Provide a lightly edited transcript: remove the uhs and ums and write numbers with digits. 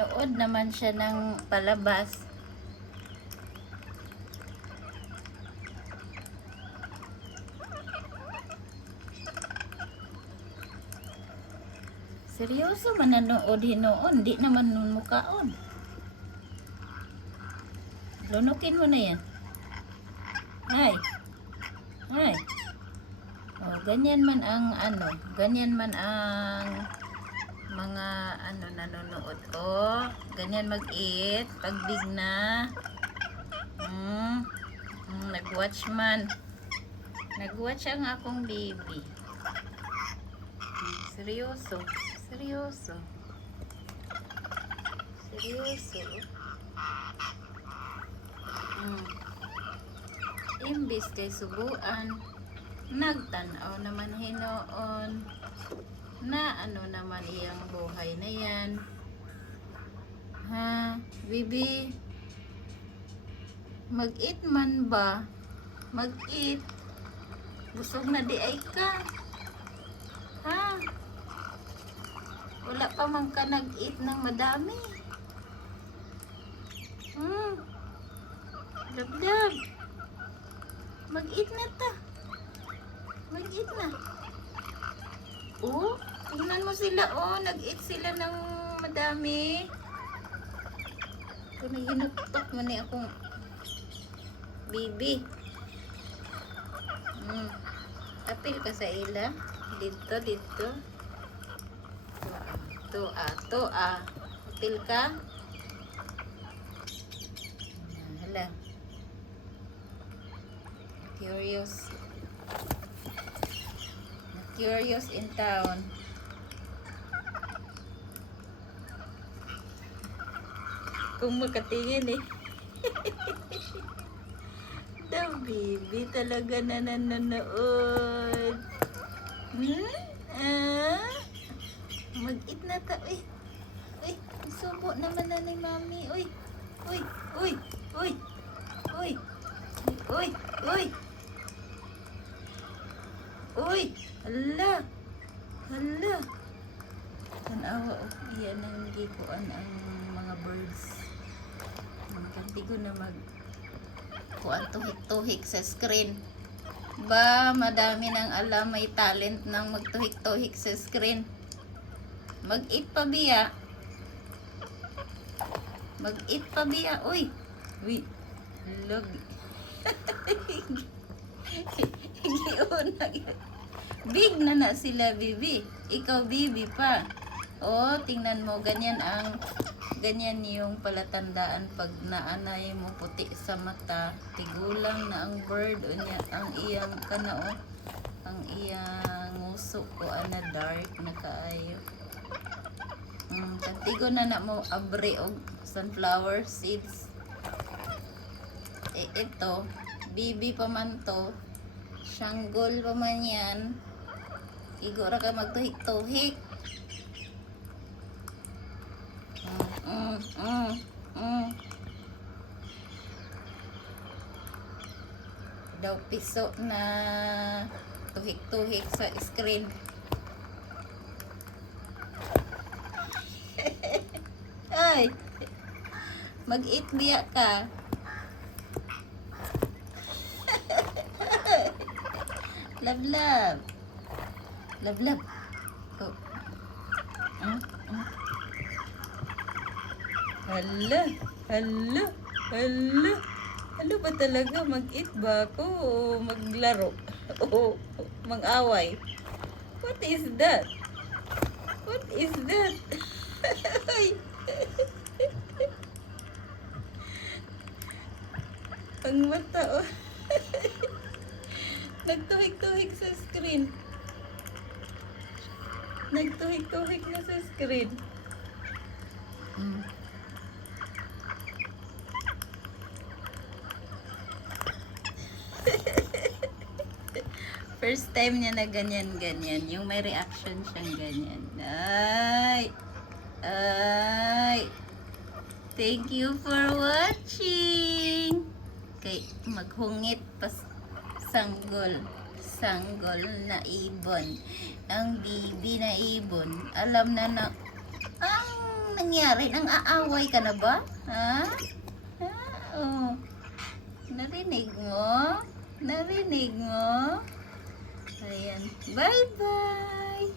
Nanood naman siya ng palabas. Seryoso man nanood hinoon, di naman nun mukaon. Lunukin mo na yan. Ay. Ay. Oh, ganyan man ang ganyan man ang mga nanonood. Oh, ganyan mag-eat pag big na. Nag-watch man. Nag-watch ang akong baby. Seryoso. Seryoso. Seryoso. Imbis kay subuan, nagtanaw naman hinoon na naman iyang buhay na yan. Ha, bibi, mag-eat man ba? Mag-eat. Busog na di ay ka. Ha? Wala pa man ka nag-eat ng madami. Dab-dab. Mag-eat na ta. Mag-eat na. Oh, tingnan mo sila. Oh, nag-eat sila ng madami. Kung hinuktok mo ni akong baby. Apil ka sa ila. Dito, dito. To ah. Apil ka. Hala. Curious. Curious in town. Kung makatingin eh. The baby talaga na nanonood. Mag-eat na ta. Uy. Uy. Subo naman na ni mami. Uy. Uy. Uy. Uy. Uy. Uy. Uy. Uy. Hala. Hala. Tanawa. Iyan ang gikuan ang mga birds. Kantigo na kuan tuhik-tuhik sa screen. Ba, madami nang alam, may talent ng magtuhik-tuhik sa screen. Mag-eat pa biya. Mag-eat pa biya. Uy. Uy. Log. Big na sila, bibi. Ikaw, bibi pa. Oh, tingnan mo, ganyan yung palatandaan pag naanay mo puti sa mata, tigulang na ang bird o niya, ang iyang kanao, ang iyang nguso ko ana dark na kaayo. Kantigo na mo abre og sunflower seeds. Ito, bibi pa man to, shanggol pa man yan. Igo ra ka magtuhik-tuhik. Daw piso na tuhik-tuhik sa screen. Ay, mag-eat biya ka. Love, love. Love, love. Oh. Hala, hala, hala. Ano ba talaga? Mag-eat ba ako o maglaro? O mag-away? What is that? What is that? Ang mata, oh. Nagtuhik-tuhik sa screen. Nagtuhik-tuhik na sa screen. First time niya na ganyan-ganyan. Yung may reaction siyang ganyan. Ay! Ay! Thank you for watching! Kay maghungit pa sanggol. Sanggol na ibon. Ang bibi na ibon. Alam na ang nangyari? Nang aaway ka na ba? Ha? Ha? Oh. Narinig mo? Narinig mo? Ayan. Bye-bye!